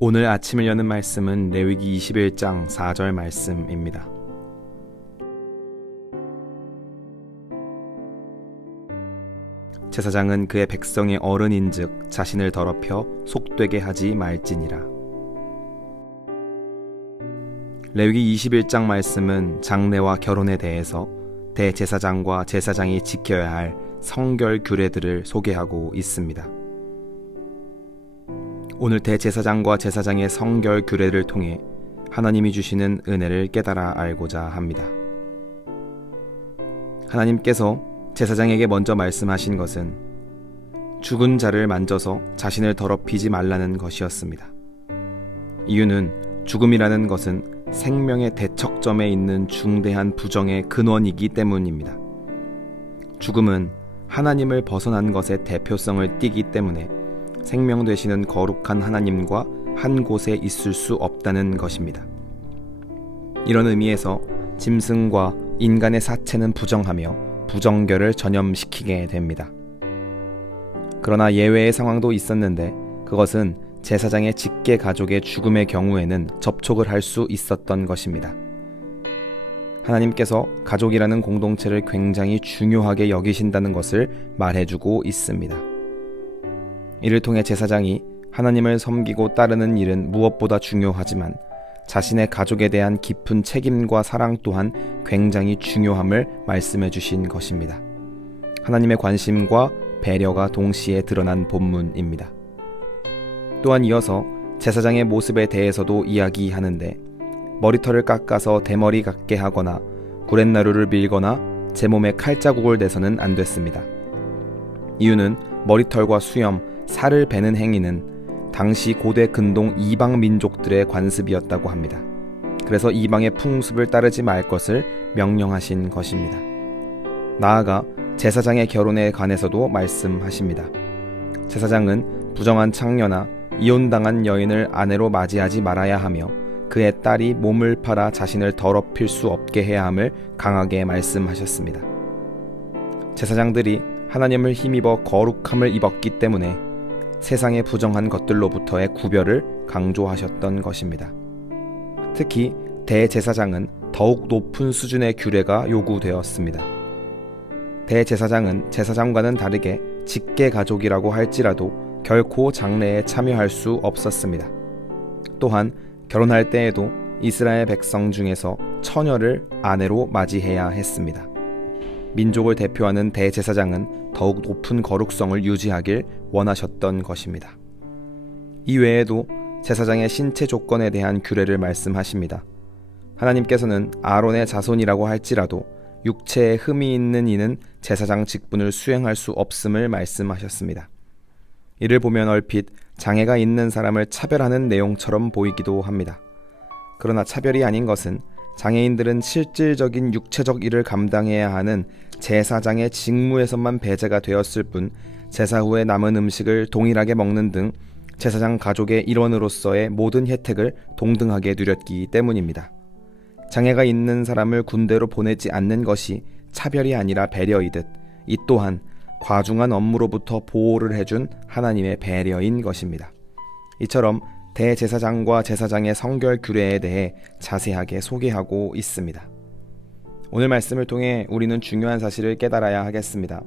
오늘 아침을 여는 말씀은 레위기 21장 4절 말씀입니다. 제사장은 그의 백성의 어른인즉 자신을 더럽혀 속되게 하지 말지니라. 레위기 21장 말씀은 장례와 결혼에 대해서 대제사장과 제사장이 지켜야 할 성결 규례들을 소개하고 있습니다. 오늘 대제사장과 제사장의 성결 규례를 통해 하나님이 주시는 은혜를 깨달아 알고자 합니다. 하나님께서 제사장에게 먼저 말씀하신 것은 죽은 자를 만져서 자신을 더럽히지 말라는 것이었습니다. 이유는 죽음이라는 것은 생명의 대척점에 있는 중대한 부정의 근원이기 때문입니다. 죽음은 하나님을 벗어난 것의 대표성을 띠기 때문에 생명 되시는 거룩한 하나님과 한 곳에 있을 수 없다는 것입니다. 이런 의미에서 짐승과 인간의 사체는 부정하며 부정결을 전염시키게 됩니다. 그러나 예외의 상황도 있었는데 그것은 제사장의 직계 가족의 죽음의 경우에는 접촉을 할 수 있었던 것입니다. 하나님께서 가족이라는 공동체를 굉장히 중요하게 여기신다는 것을 말해주고 있습니다. 이를 통해 제사장이 하나님을 섬기고 따르는 일은 무엇보다 중요하지만 자신의 가족에 대한 깊은 책임과 사랑 또한 굉장히 중요함을 말씀해 주신 것입니다. 하나님의 관심과 배려가 동시에 드러난 본문입니다. 또한 이어서 제사장의 모습에 대해서도 이야기하는데 머리털을 깎아서 대머리 같게 하거나 구렛나루를 밀거나 제 몸에 칼자국을 내서는 안 됐습니다. 이유는 머리털과 수염, 살을 베는 행위는 당시 고대 근동 이방 민족들의 관습이었다고 합니다. 그래서 이방의 풍습을 따르지 말 것을 명령하신 것입니다. 나아가 제사장의 결혼에 관해서도 말씀하십니다. 제사장은 부정한 창녀나 이혼당한 여인을 아내로 맞이하지 말아야 하며 그의 딸이 몸을 팔아 자신을 더럽힐 수 없게 해야 함을 강하게 말씀하셨습니다. 제사장들이 하나님을 힘입어 거룩함을 입었기 때문에 세상의 부정한 것들로부터의 구별을 강조하셨던 것입니다. 특히 대제사장은 더욱 높은 수준의 규례가 요구되었습니다. 대제사장은 제사장과는 다르게 직계 가족이라고 할지라도 결코 장례에 참여할 수 없었습니다. 또한 결혼할 때에도 이스라엘 백성 중에서 처녀를 아내로 맞이해야 했습니다. 민족을 대표하는 대제사장은 더욱 높은 거룩성을 유지하길 원하셨던 것입니다. 이외에도 제사장의 신체 조건에 대한 규례를 말씀하십니다. 하나님께서는 아론의 자손이라고 할지라도 육체에 흠이 있는 이는 제사장 직분을 수행할 수 없음을 말씀하셨습니다. 이를 보면 얼핏 장애가 있는 사람을 차별하는 내용처럼 보이기도 합니다. 그러나 차별이 아닌 것은 장애인들은 실질적인 육체적 일을 감당해야 하는 제사장의 직무에서만 배제가 되었을 뿐 제사 후에 남은 음식을 동일하게 먹는 등 제사장 가족의 일원으로서의 모든 혜택을 동등하게 누렸기 때문입니다. 장애가 있는 사람을 군대로 보내지 않는 것이 차별이 아니라 배려이듯 이 또한 과중한 업무로부터 보호를 해준 하나님의 배려인 것입니다. 이처럼 대제사장과 제사장의 성결 규례에 대해 자세하게 소개하고 있습니다. 오늘 말씀을 통해 우리는 중요한 사실을 깨달아야 하겠습니다.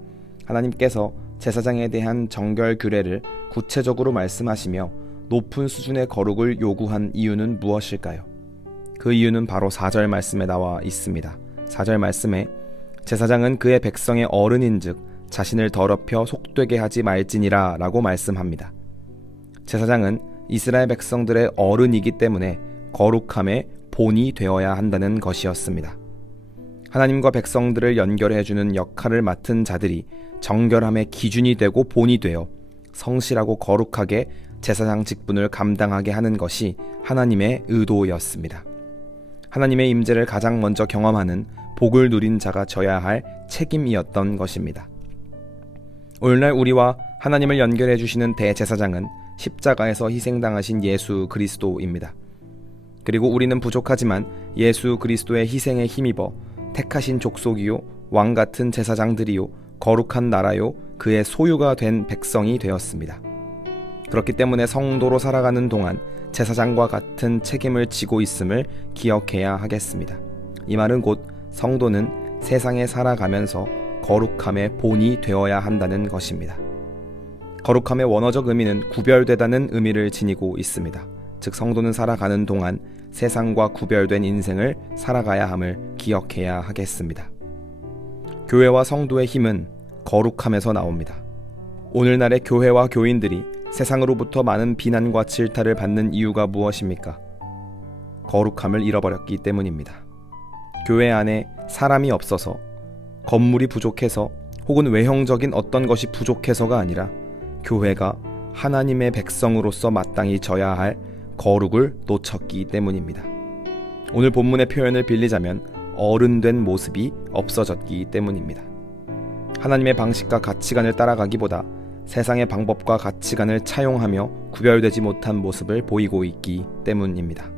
하나님께서 제사장에 대한 정결 규례를 구체적으로 말씀하시며 높은 수준의 거룩을 요구한 이유는 무엇일까요? 그 이유는 바로 4절 말씀에 나와 있습니다. 4절 말씀에 제사장은 그의 백성의 어른인즉 자신을 더럽혀 속되게 하지 말지니라 라고 말씀합니다. 제사장은 이스라엘 백성들의 어른이기 때문에 거룩함의 본이 되어야 한다는 것이었습니다. 하나님과 백성들을 연결해주는 역할을 맡은 자들이 정결함의 기준이 되고 본이 되어 성실하고 거룩하게 제사장 직분을 감당하게 하는 것이 하나님의 의도였습니다. 하나님의 임재를 가장 먼저 경험하는 복을 누린 자가 져야 할 책임이었던 것입니다. 오늘날 우리와 하나님을 연결해 주시는 대제사장은 십자가에서 희생당하신 예수 그리스도입니다. 그리고 우리는 부족하지만 예수 그리스도의 희생에 힘입어 택하신 족속이요 왕같은 제사장들이요 거룩한 나라요 그의 소유가 된 백성이 되었습니다. 그렇기 때문에 성도로 살아가는 동안 제사장과 같은 책임을 지고 있음을 기억해야 하겠습니다. 이 말은 곧 성도는 세상에 살아가면서 거룩함의 본이 되어야 한다는 것입니다. 거룩함의 원어적 의미는 구별되다는 의미를 지니고 있습니다. 즉 성도는 살아가는 동안 세상과 구별된 인생을 살아가야 함을 기억해야 하겠습니다. 교회와 성도의 힘은 거룩함에서 나옵니다. 오늘날의 교회와 교인들이 세상으로부터 많은 비난과 질타를 받는 이유가 무엇입니까? 거룩함을 잃어버렸기 때문입니다. 교회 안에 사람이 없어서, 건물이 부족해서, 혹은 외형적인 어떤 것이 부족해서가 아니라 교회가 하나님의 백성으로서 마땅히 져야 할 거룩을 놓쳤기 때문입니다. 오늘 본문의 표현을 빌리자면 어른된 모습이 없어졌기 때문입니다. 하나님의 방식과 가치관을 따라가기보다 세상의 방법과 가치관을 차용하며 구별되지 못한 모습을 보이고 있기 때문입니다.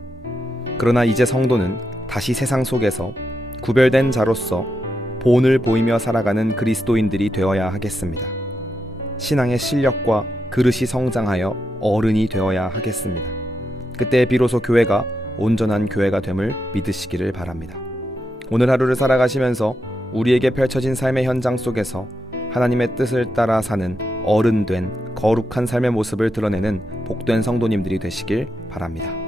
그러나 이제 성도는 다시 세상 속에서 구별된 자로서 본을 보이며 살아가는 그리스도인들이 되어야 하겠습니다. 신앙의 실력과 그릇이 성장하여 어른이 되어야 하겠습니다. 그때 비로소 교회가 온전한 교회가 됨을 믿으시기를 바랍니다. 오늘 하루를 살아가시면서 우리에게 펼쳐진 삶의 현장 속에서 하나님의 뜻을 따라 사는 어른된 거룩한 삶의 모습을 드러내는 복된 성도님들이 되시길 바랍니다.